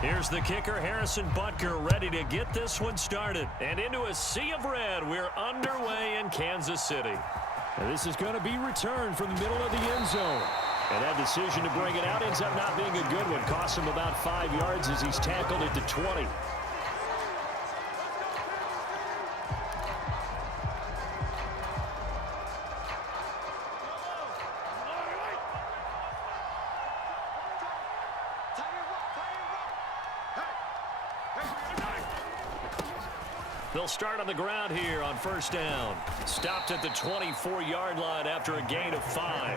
Here's the kicker, Harrison Butker, ready to get this one started. And into a sea of red, we're underway in Kansas City. And this is going to be returned from the middle of the end zone. And that decision to bring it out ends up not being a good one. Costs him about 5 yards as he's tackled at the 20. They'll start on the ground here on first down. Stopped at the 24-yard line after a gain of 5.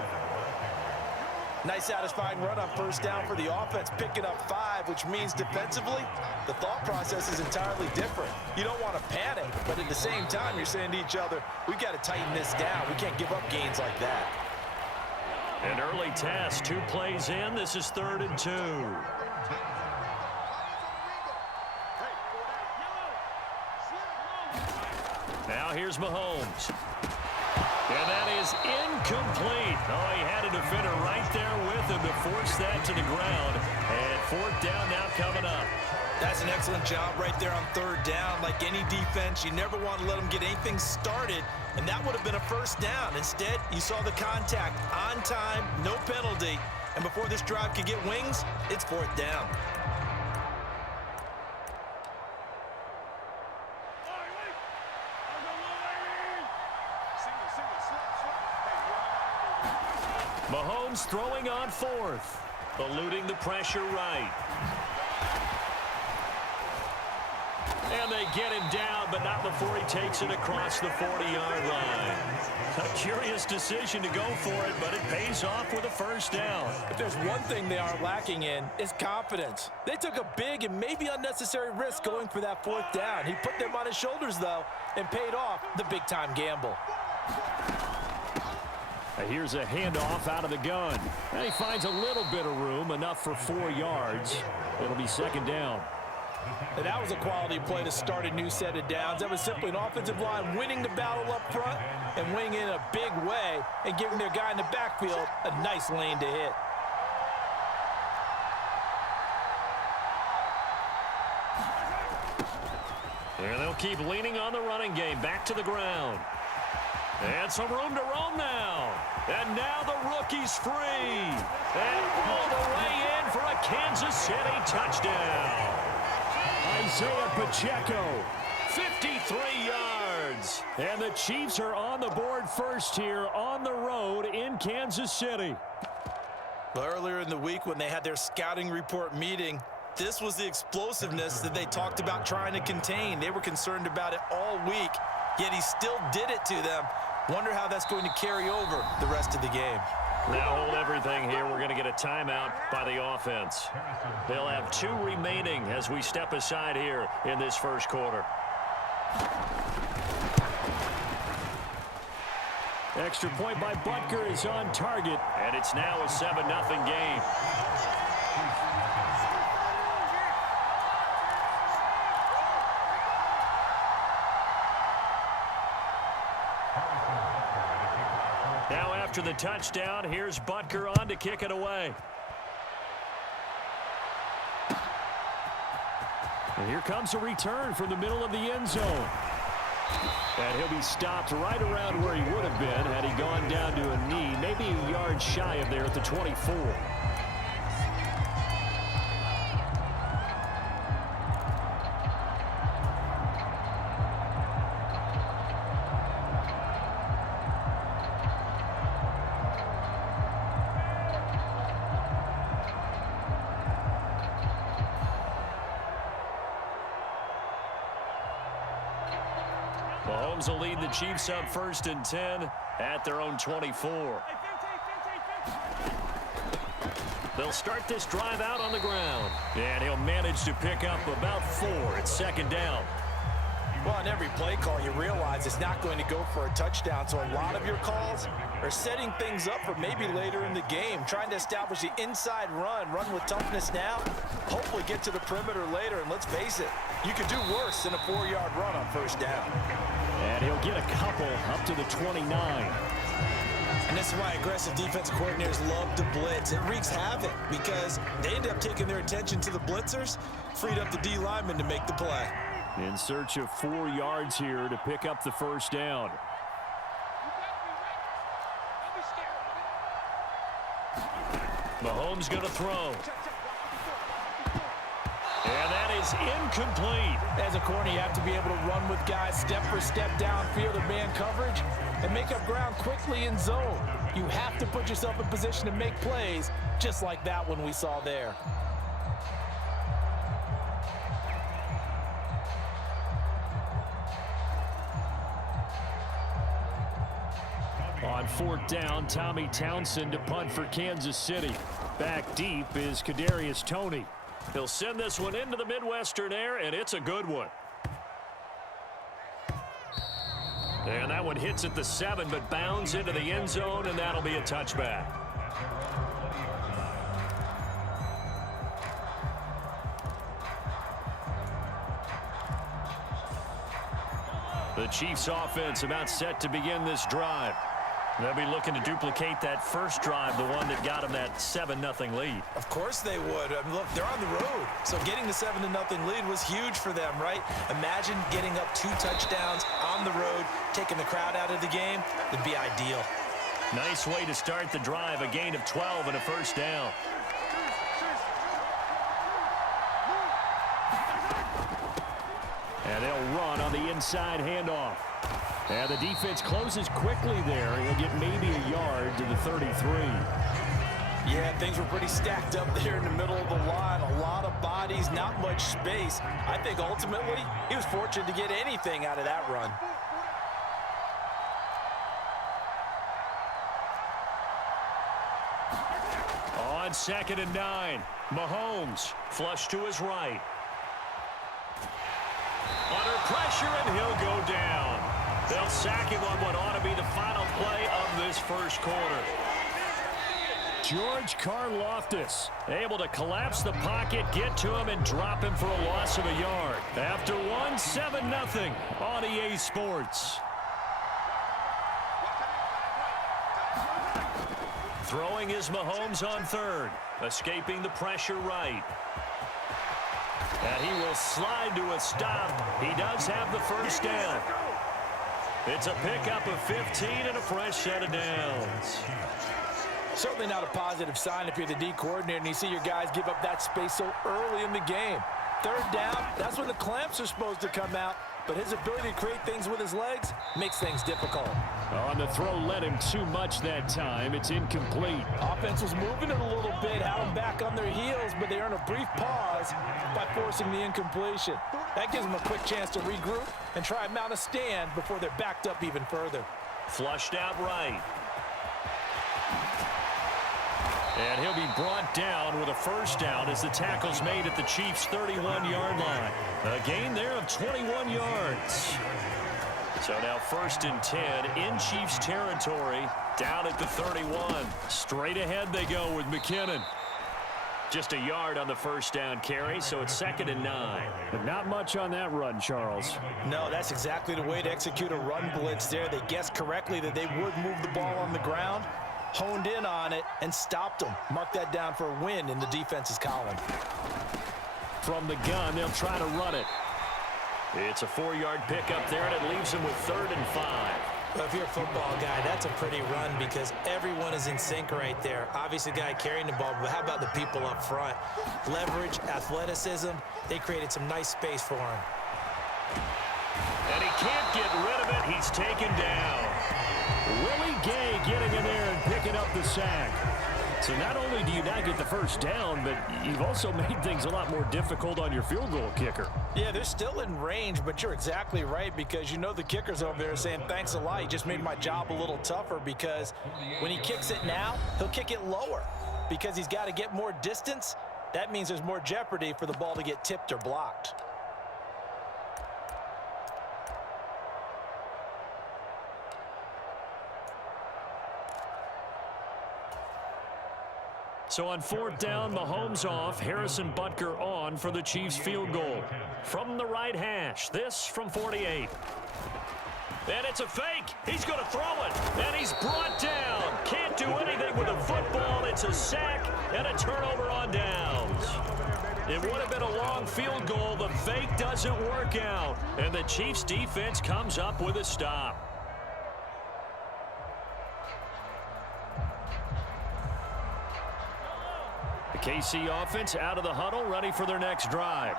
Nice satisfying run on first down for the offense, picking up 5, which means defensively, the thought process is entirely different. You don't want to panic, but at the same time, you're saying to each other, we've got to tighten this down. We can't give up gains like that. An early task, 2 plays in. This is 3rd and 2. Now here's Mahomes. And that is incomplete. Oh, he had a defender right there with him to force that to the ground. And 4th down now coming up. That's an excellent job right there on 3rd down. Like any defense, you never want to let them get anything started, and that would have been a first down. Instead, you saw the contact on time, no penalty, and before this drive could get wings, it's 4th down. Mahomes throwing on 4th, eluding the pressure right. And they get him down, but not before he takes it across the 40-yard line. A curious decision to go for it, but it pays off with a first down. If there's one thing they are lacking in, it's confidence. They took a big and maybe unnecessary risk going for that 4th down. He put them on his shoulders, though, and paid off the big-time gamble. Here's a handoff out of the gun. And he finds a little bit of room, enough for 4 yards. It'll be 2nd down. And that was a quality play to start a new set of downs. That was simply an offensive line winning the battle up front and winning in a big way and giving their guy in the backfield a nice lane to hit. And they'll keep leaning on the running game. Back to the ground. And some room to roam now. And now the rookie's free. And all the way in for a Kansas City touchdown. Isaiah Pacheco. 53 yards. And the Chiefs are on the board first here on the road in Kansas City. Well, earlier in the week when they had their scouting report meeting, this was the explosiveness that they talked about trying to contain. They were concerned about it all week, yet he still did it to them. Wonder how that's going to carry over the rest of the game. Now hold everything here. We're going to get a timeout by the offense. They'll have 2 remaining as we step aside here in this first quarter. Extra point by Butker is on target. And it's now a 7-0 game. Now after the touchdown, here's Butker on to kick it away. And here comes a return from the middle of the end zone. And he'll be stopped right around where he would have been had he gone down to a knee, maybe a yard shy of there at the 24. Mahomes will lead the Chiefs up 1st and 10 at their own 24. They'll start this drive out on the ground. And he'll manage to pick up about 4 at 2nd down. Well, on every play call, you realize it's not going to go for a touchdown. So a lot of your calls are setting things up for maybe later in the game, trying to establish the inside run with toughness now, hopefully get to the perimeter later. And let's face it, you could do worse than a 4-yard run on 1st down. And he'll get a couple up to the 29. And this is why aggressive defensive coordinators love to blitz. It wreaks havoc because they end up taking their attention to the blitzers, freed up the D lineman to make the play. In search of 4 yards here to pick up the first down. Mahomes going to throw. And that is incomplete. As a corner, you have to be able to run with guys step for step downfield of man coverage and make up ground quickly in zone. You have to put yourself in position to make plays, just like that one we saw there. On 4th down, Tommy Townsend to punt for Kansas City. Back deep is Kadarius Toney. He'll send this one into the Midwestern air, and it's a good one. And that one hits at the 7, but bounds into the end zone, and that'll be a touchback. The Chiefs offense about set to begin this drive. They'll be looking to duplicate that first drive, the one that got them that 7-0 lead. Of course they would. I mean, look, they're on the road. So getting the 7-0 lead was huge for them, right? Imagine getting up 2 touchdowns on the road, taking the crowd out of the game. It'd be ideal. Nice way to start the drive, a gain of 12 and a first down. And they'll run on the inside handoff. And the defense closes quickly there. He'll get maybe a yard to the 33. Yeah, things were pretty stacked up there in the middle of the line. A lot of bodies, not much space. I think ultimately he was fortunate to get anything out of that run. On 2nd and 9, Mahomes flush to his right. Under pressure, and he'll go down. They'll sack him on what ought to be the final play of this first quarter. George Karlaftis able to collapse the pocket, get to him, and drop him for a loss of a yard. After one, 7-0 on EA Sports. Throwing is Mahomes on 3rd, escaping the pressure right. And he will slide to a stop. He does have the first down. It's a pickup of 15 and a fresh set of downs. Certainly not a positive sign if you're the D coordinator and you see your guys give up that space so early in the game. 3rd down, that's when the clamps are supposed to come out, but his ability to create things with his legs makes things difficult. On the throw, led him too much that time. It's incomplete. Offense was moving it a little bit, had them back on their heels, but they earn a brief pause by forcing the incompletion. That gives them a quick chance to regroup and try and mount a stand before they're backed up even further. Flushed out right. And he'll be brought down with a first down as the tackle's made at the Chiefs' 31-yard line. A gain there of 21 yards. So now 1st and 10 in Chiefs territory, down at the 31. Straight ahead they go with McKinnon. Just a yard on the first down carry, so it's 2nd and 9. But not much on that run, Charles. No, that's exactly the way to execute a run blitz there. They guessed correctly that they would move the ball on the ground, honed in on it, and stopped them. Mark that down for a win in the defense's column. From the gun, they'll try to run it. It's a 4-yard pickup there, and it leaves them with 3rd and 5. Well, if you're a football guy, that's a pretty run because everyone is in sync right there. Obviously, the guy carrying the ball, but how about the people up front? Leverage, athleticism, they created some nice space for him. And he can't get rid of it. He's taken down. Willie Gay getting in there and picking up the sack. So not only do you not get the first down, but you've also made things a lot more difficult on your field goal kicker. Yeah, they're still in range, but you're exactly right because you know the kicker's over there saying, thanks a lot. You just made my job a little tougher because when he kicks it now, he'll kick it lower because he's got to get more distance. That means there's more jeopardy for the ball to get tipped or blocked. So on 4th down, Mahomes off, Harrison Butker on for the Chiefs field goal. From the right hash, this from 48. And it's a fake. He's going to throw it. And he's brought down. Can't do anything with the football. It's a sack and a turnover on downs. It would have been a long field goal. The fake doesn't work out. And the Chiefs defense comes up with a stop. The KC offense out of the huddle, ready for their next drive.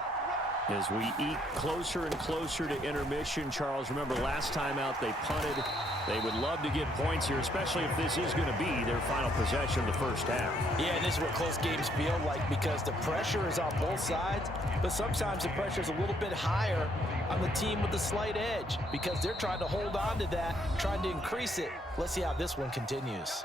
As we eat closer and closer to intermission, Charles, remember last time out they punted. They would love to get points here, especially if this is going to be their final possession of the first half. Yeah, and this is what close games feel like because the pressure is on both sides, but sometimes the pressure is a little bit higher on the team with the slight edge because they're trying to hold on to that, trying to increase it. Let's see how this one continues.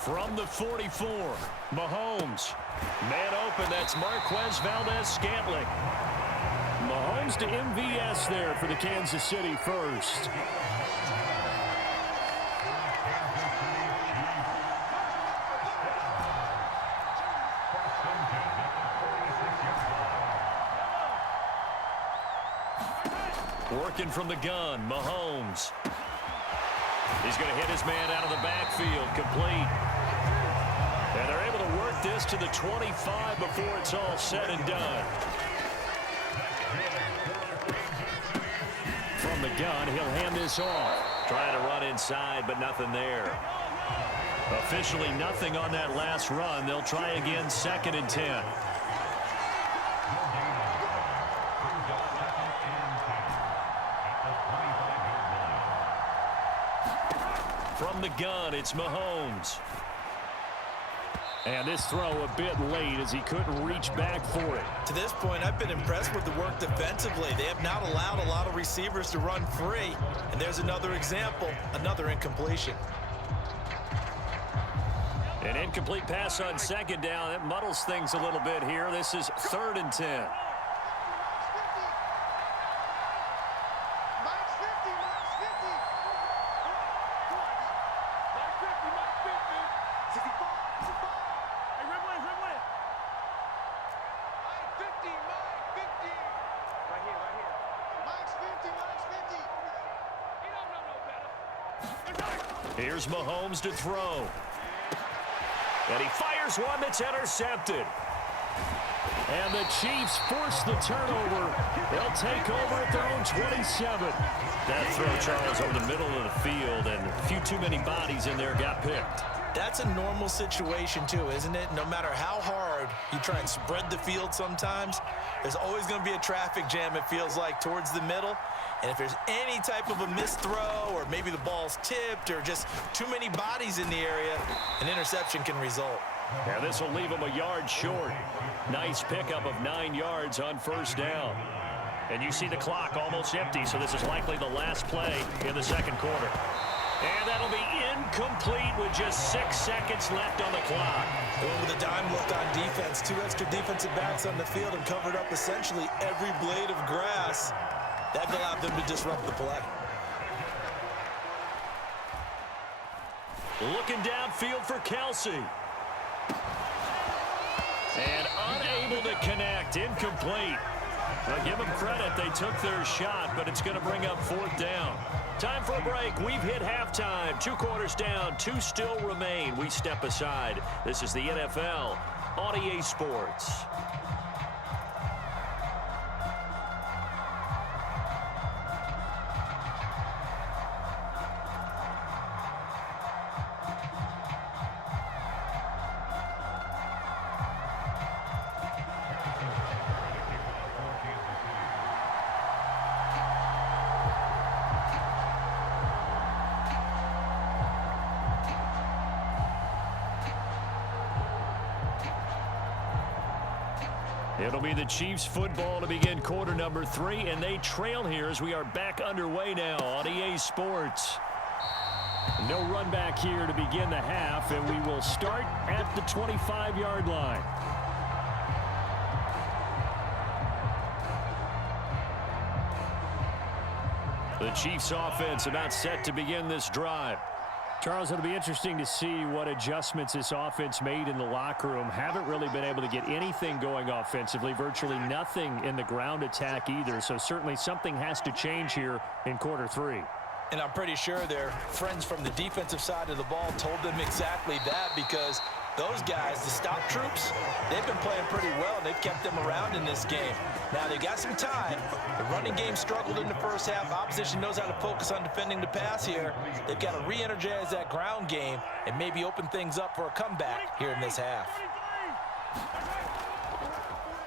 From the 44, Mahomes. Man open, that's Marquez Valdez-Scantling. Mahomes to MVS there for the Kansas City first. Working from the gun, Mahomes. He's going to hit his man out of the backfield, complete. And they're able to work this to the 25 before it's all said and done. From the gun, he'll hand this off. Trying to run inside, but nothing there. Officially nothing on that last run. They'll try again, 2nd and 10. From the gun, it's Mahomes. And this throw a bit late as he couldn't reach back for it. To this point, I've been impressed with the work defensively. They have not allowed a lot of receivers to run free. And there's another example, another incompletion. An incomplete pass on 2nd down. It muddles things a little bit here. This is 3rd and 10. Here's Mahomes to throw. And he fires one that's intercepted. And the Chiefs force the turnover. They'll take over at their own 27. That throw, Charles, over the middle of the field, and a few too many bodies in there got picked. That's a normal situation, too, isn't it? No matter how hard you try and spread the field sometimes, there's always going to be a traffic jam, it feels like, towards the middle. And if there's any type of a missed throw or maybe the ball's tipped or just too many bodies in the area, an interception can result. Yeah, this will leave him a yard short. Nice pickup of 9 yards on 1st down. And you see the clock almost empty, so this is likely the last play in the 2nd quarter. And that'll be incomplete with just 6 seconds left on the clock. Well, with a dime look on defense, 2 extra defensive backs on the field and covered up essentially every blade of grass. That allowed them to disrupt the play. Looking downfield for Kelsey. And unable to connect, incomplete. Now give them credit, they took their shot, but it's going to bring up 4th down. Time for a break. We've hit halftime. 2 quarters down, 2 still remain. We step aside. This is the NFL on EA Sports. It'll be the Chiefs football to begin quarter number 3, and they trail here as we are back underway now on EA Sports. No run back here to begin the half, and we will start at the 25-yard line. The Chiefs offense about set to begin this drive. Charles, it'll be interesting to see what adjustments this offense made in the locker room. Haven't really been able to get anything going offensively, virtually nothing in the ground attack either. So certainly something has to change here in quarter three. And I'm pretty sure their friends from the defensive side of the ball told them exactly that, because those guys, the stop troops, they've been playing pretty well, and they've kept them around in this game. Now, they've got some time. The running game struggled in the first half. Opposition knows how to focus on defending the pass here. They've got to re-energize that ground game and maybe open things up for a comeback here in this half.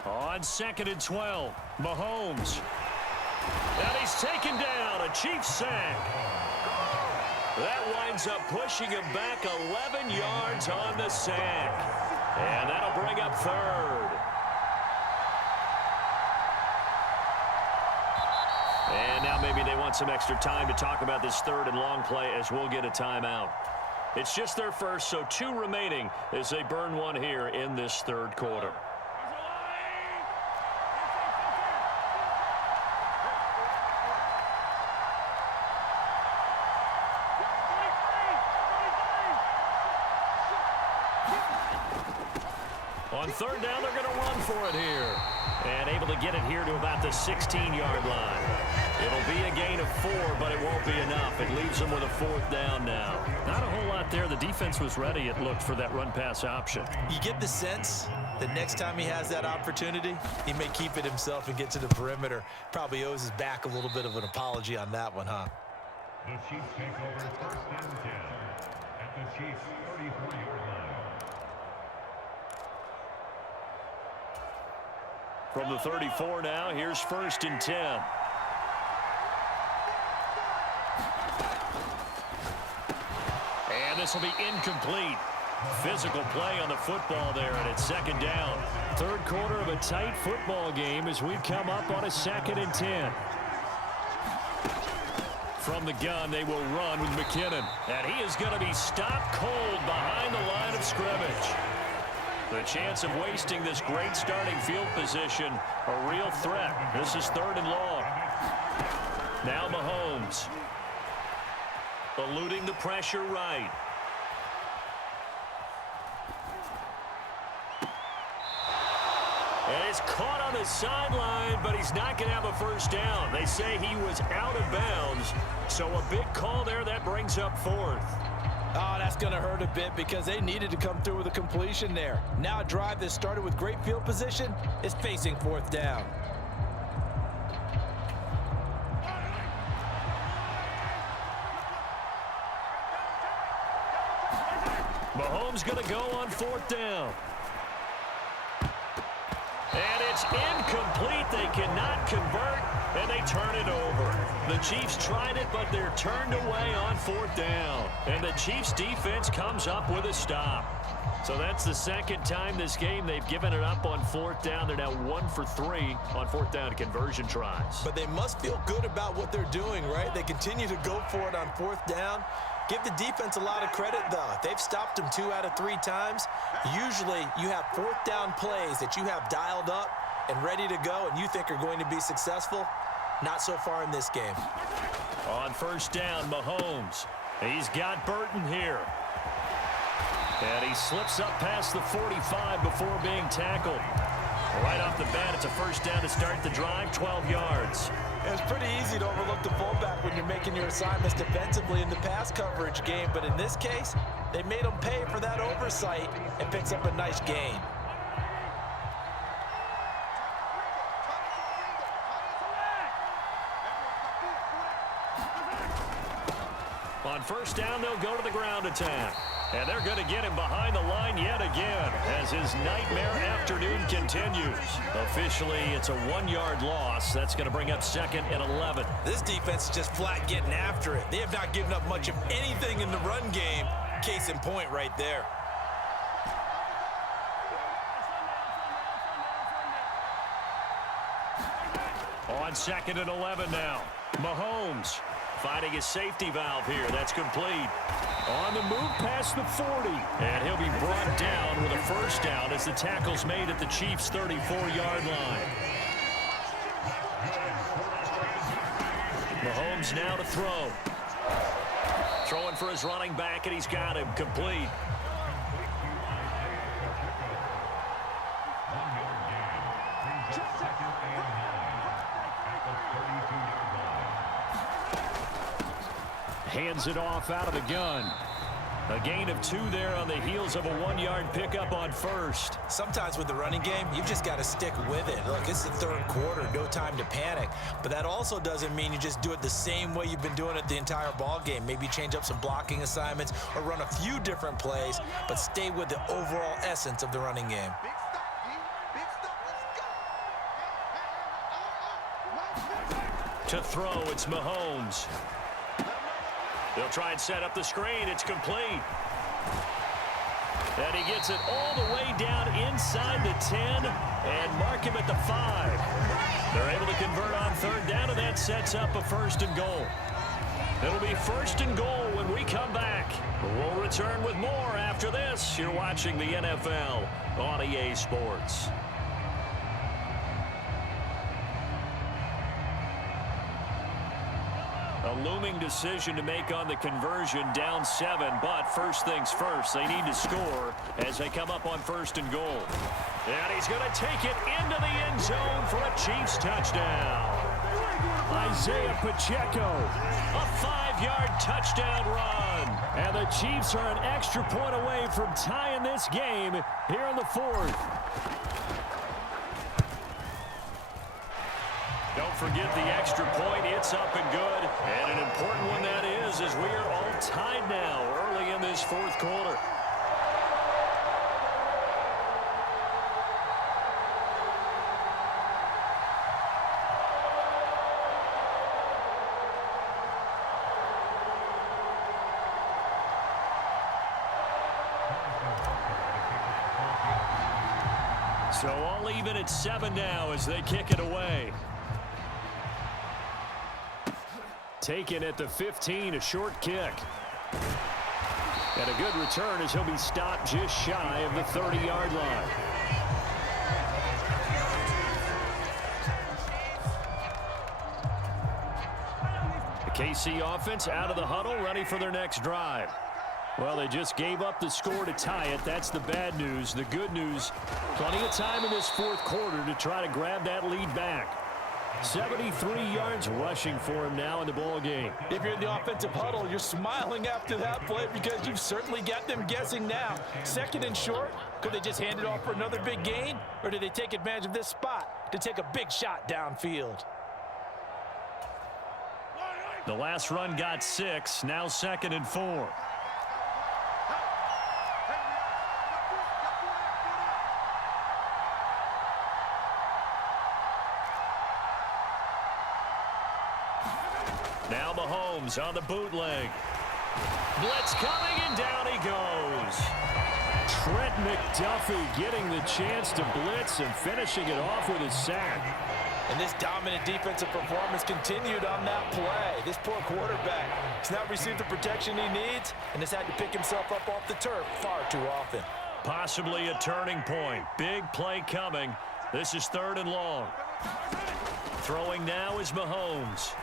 On 2nd and 12, Mahomes. And he's taken down, a Chiefs sack. That winds up pushing him back 11 yards on the sack. And that'll bring up third. And now maybe they want some extra time to talk about this third and long play, as we'll get a timeout. It's just their first, so 2 remaining as they burn one here in this third quarter. On third down, they're going to run for it here. And able to get it here to about the 16-yard line. It'll be a gain of 4, but it won't be enough. It leaves them with a 4th down now. Not a whole lot there. The defense was ready, it looked, for that run-pass option. You get the sense that next time he has that opportunity, he may keep it himself and get to the perimeter. Probably owes his back a little bit of an apology on that one, huh? The Chiefs take over 1st and 10 at the Chiefs' 34-yard line. From the 34 now, here's 1st and 10. And this will be incomplete. Physical play on the football there, and it's 2nd down. Third quarter of a tight football game as we come up on a 2nd and 10. From the gun, they will run with McKinnon. And he is going to be stopped cold behind the line of scrimmage. The chance of wasting this great starting field position, a real threat. This is 3rd and long. Now Mahomes. Eluding the pressure right. And it's caught on the sideline, but he's not going to have a 1st down. They say he was out of bounds, so a big call there that brings up 4th. Oh, that's going to hurt a bit because they needed to come through with a completion there. Now a drive that started with great field position is facing 4th down. Mahomes going to go on 4th down. And it's incomplete. They cannot convert, and they turn it over. The Chiefs tried it, but they're turned away on 4th down. And the Chiefs defense comes up with a stop. So that's the 2nd time this game they've given it up on 4th down. They're now 1 for 3 on 4th down conversion tries. But they must feel good about what they're doing, right? They continue to go for it on 4th down. Give the defense a lot of credit, though. They've stopped them 2 out of 3 times. Usually, you have 4th down plays that you have dialed up and ready to go and you think are going to be successful. Not so far in this game. On 1st down, Mahomes. He's got Burton here. And he slips up past the 45 before being tackled. Right off the bat, it's a 1st down to start the drive, 12 yards. It's pretty easy to overlook the fullback when you're making your assignments defensively in the pass coverage game, but in this case, they made him pay for that oversight and picks up a nice gain. On 1st down, they'll go to the ground attack. And they're going to get him behind the line yet again as his nightmare afternoon continues. Officially, it's a 1-yard loss. That's going to bring up 2nd and 11. This defense is just flat getting after it. They have not given up much of anything in the run game. Case in point right there. On 2nd and 11 now. Mahomes finding his safety valve here. That's complete. On the move past the 40. And he'll be brought down with a 1st down as the tackle's made at the Chiefs' 34-yard line. Mahomes Mahomes now to throw. Throwing for his running back, and he's got him complete. Hands it off out of the gun. A gain of 2 there on the heels of a 1-yard pickup on first. Sometimes with the running game, you've just got to stick with it. Look, it's the third quarter, no time to panic. But that also doesn't mean you just do it the same way you've been doing it the entire ball game. Maybe change up some blocking assignments or run a few different plays, but stay with the overall essence of the running game. To throw, it's Mahomes. They'll try and set up the screen. It's complete. And he gets it all the way down inside the 10 and mark him at the 5. They're able to convert on third down, and that sets up a 1st and goal. It'll be 1st and goal when we come back. We'll return with more after this. You're watching the NFL on EA Sports. A looming decision to make on the conversion, down 7, but first things first, they need to score as they come up on 1st and goal. And he's going to take it into the end zone for a Chiefs touchdown. Isaiah Pacheco. A 5-yard touchdown run. And the Chiefs are an extra point away from tying this game here in the 4th. Don't forget the extra point. It's up and good. And an important one that is, as we are all tied now early in this 4th quarter. So all even at 7 now as they kick it away. Taken at the 15, a short kick. And a good return as he'll be stopped just shy of the 30-yard line. The KC offense out of the huddle, ready for their next drive. Well, they just gave up the score to tie it. That's the bad news. The good news, plenty of time in this 4th quarter to try to grab that lead back. 73 yards rushing for him now in the ball game. If you're in the offensive huddle, you're smiling after that play because you've certainly got them guessing now. 2nd and short, could they just hand it off for another big gain? Or did they take advantage of this spot to take a big shot downfield? The last run got 6, now 2nd and 4. Now Mahomes on the bootleg. Blitz coming, and down he goes. Trent McDuffie getting the chance to blitz and finishing it off with a sack. And this dominant defensive performance continued on that play. This poor quarterback has not received the protection he needs and has had to pick himself up off the turf far too often. Possibly a turning point. Big play coming. This is 3rd and long. Throwing now is Mahomes.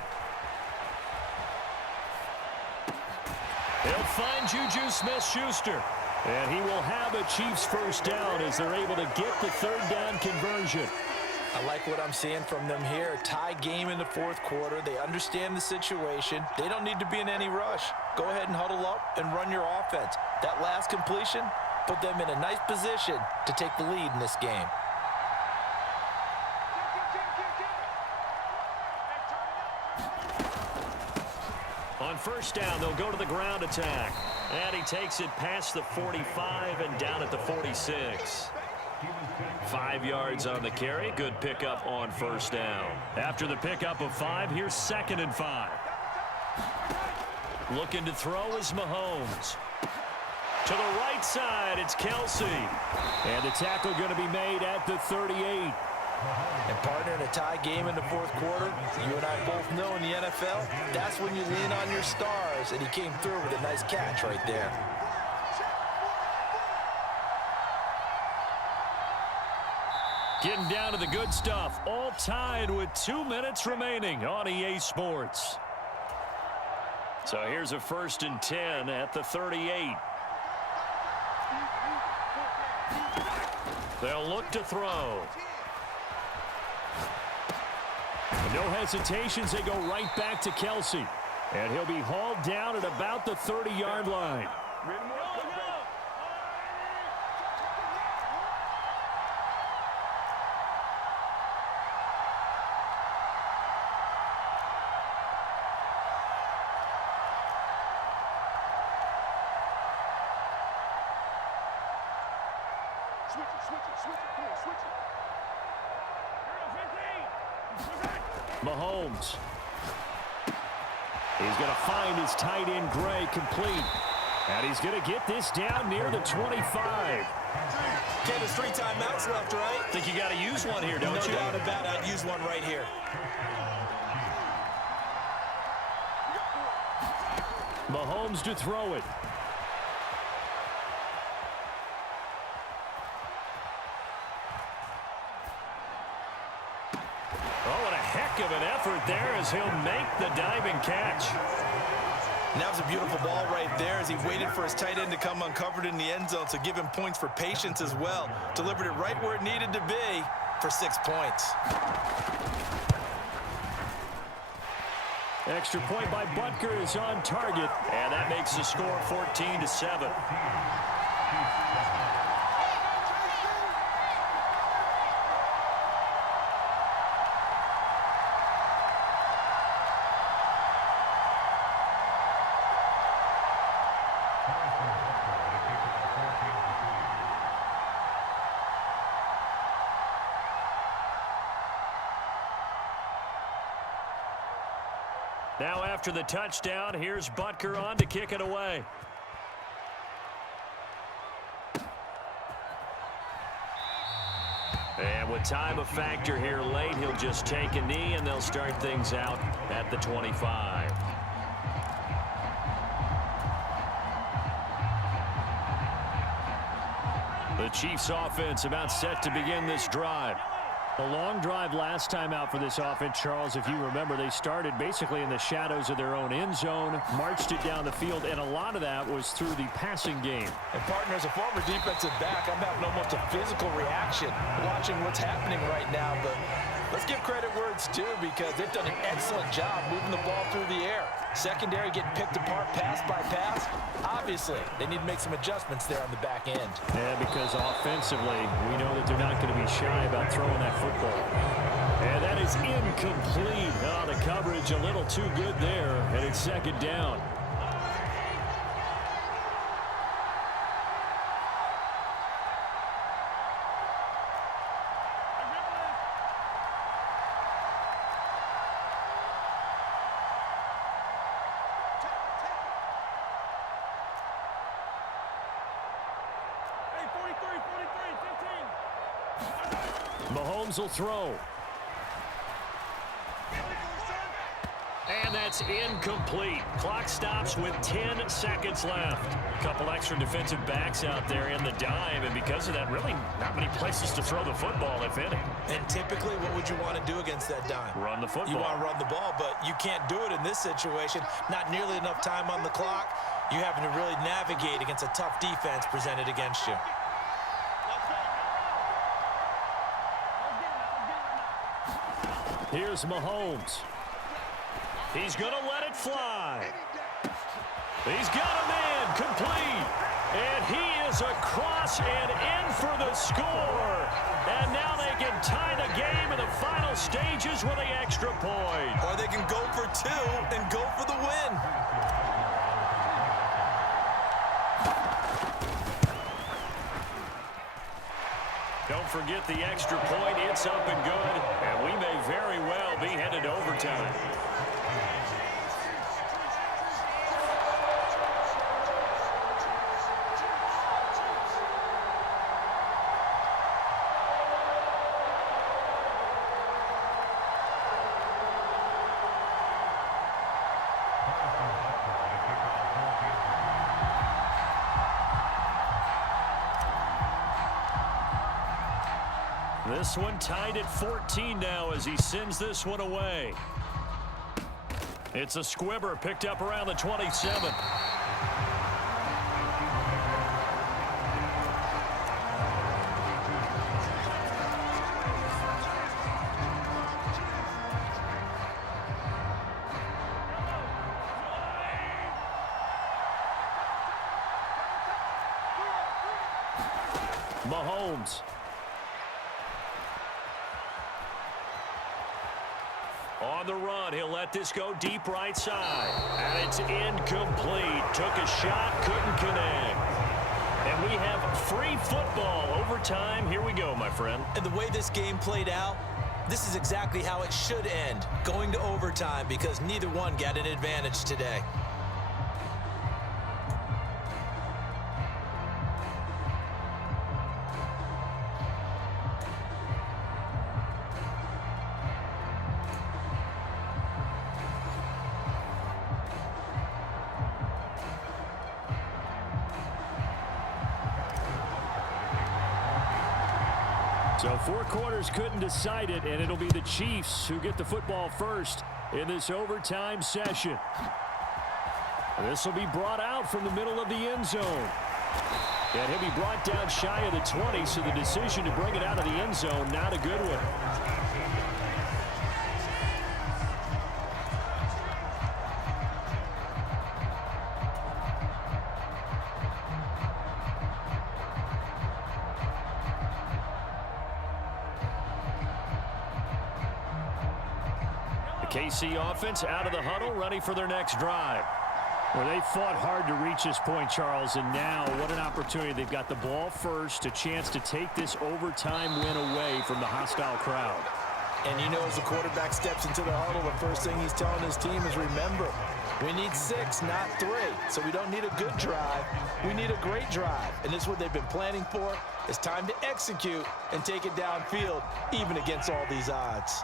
He'll find Juju Smith-Schuster. And he will have a Chiefs 1st down as they're able to get the 3rd down conversion. I like what I'm seeing from them here. Tie game in the 4th quarter. They understand the situation. They don't need to be in any rush. Go ahead and huddle up and run your offense. That last completion put them in a nice position to take the lead in this game. On 1st down, they'll go to the ground attack. And he takes it past the 45 and down at the 46. 5 yards on the carry. Good pickup on 1st down. After the pickup of 5, here's 2nd and 5. Looking to throw is Mahomes. To the right side, it's Kelsey. And the tackle going to be made at the 38. And partner, in a tie game in the 4th quarter, you and I both know in the NFL, that's when you lean on your stars, and he came through with a nice catch right there. Getting down to the good stuff. All tied with 2 minutes remaining on EA Sports. So here's a 1st and 10 at the 38. They'll look to throw. No hesitations. They go right back to Kelsey. And he'll be hauled down at about the 30-yard line. Mahomes. He's going to find his tight end, Gray, complete. And he's going to get this down near the 25. Okay, there's 3 timeouts left, right? Think you got to use one here, don't you? No doubt about it. I'd use one right here. Mahomes to throw it. Oh, what a heck of an effort there as he'll make the diving catch. And that was a beautiful ball right there as he waited for his tight end to come uncovered in the end zone, so give him points for patience as well. Delivered it right where it needed to be for 6 points. Extra point by Butker is on target. And that makes the score 14-7. Now after the touchdown, here's Butker on to kick it away. And with time a factor here late, he'll just take a knee and they'll start things out at the 25. The Chiefs offense about set to begin this drive. A long drive last time out for this offense, Charles. If you remember, they started basically in the shadows of their own end zone, marched it down the field, and a lot of that was through the passing game. And partner, as a former defensive back, I'm having almost a physical reaction watching what's happening right now. But let's give credit where it's due because they've done an excellent job moving the ball through the air. Secondary getting picked apart pass by pass. Obviously, they need to make some adjustments there on the back end. Yeah, because offensively, we know that they're not going to be shy about throwing that football. And that is incomplete. Oh, the coverage a little too good there, and it's 2nd down. Mahomes will throw. And that's incomplete. Clock stops with 10 seconds left. A couple extra defensive backs out there in the dime, and because of that, really not many places to throw the football, if any. And typically, what would you want to do against that dime? Run the football. You want to run the ball, but you can't do it in this situation. Not nearly enough time on the clock. You're having to really navigate against a tough defense presented against you. Here's Mahomes. He's going to let it fly. He's got a man complete. And he is across and in for the score. And now they can tie the game in the final stages with the extra point. Or they can go for 2 and go for the win. Don't forget the extra point. It's up and good. And we may very well be headed to overtime. This one tied at 14 now as he sends this one away. It's a squibber picked up around the 27. Mahomes. On the run, he'll let this go deep right side. And it's incomplete. Took a shot, couldn't connect. And we have free football. Overtime, here we go, my friend. And the way this game played out, this is exactly how it should end. Going to overtime because neither one got an advantage today. So 4 quarters couldn't decide it, and it'll be the Chiefs who get the football first in this overtime session. This will be brought out from the middle of the end zone. And he'll be brought down shy of the 20, so the decision to bring it out of the end zone, not a good one. KC offense out of the huddle, ready for their next drive. Well, they fought hard to reach this point, Charles, and now what an opportunity. They've got the ball first, a chance to take this overtime win away from the hostile crowd. And you know, as the quarterback steps into the huddle, the first thing he's telling his team is, remember, we need 6, not 3. So we don't need a good drive. We need a great drive. And this is what they've been planning for. It's time to execute and take it downfield, even against all these odds.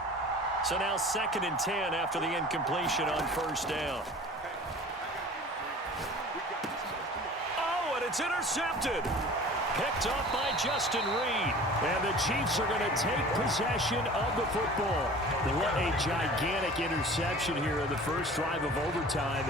So now 2nd and 10 after the incompletion on first down. Oh, and it's intercepted. Picked up by Justin Reed. And the Chiefs are going to take possession of the football. What a gigantic interception here in the first drive of overtime.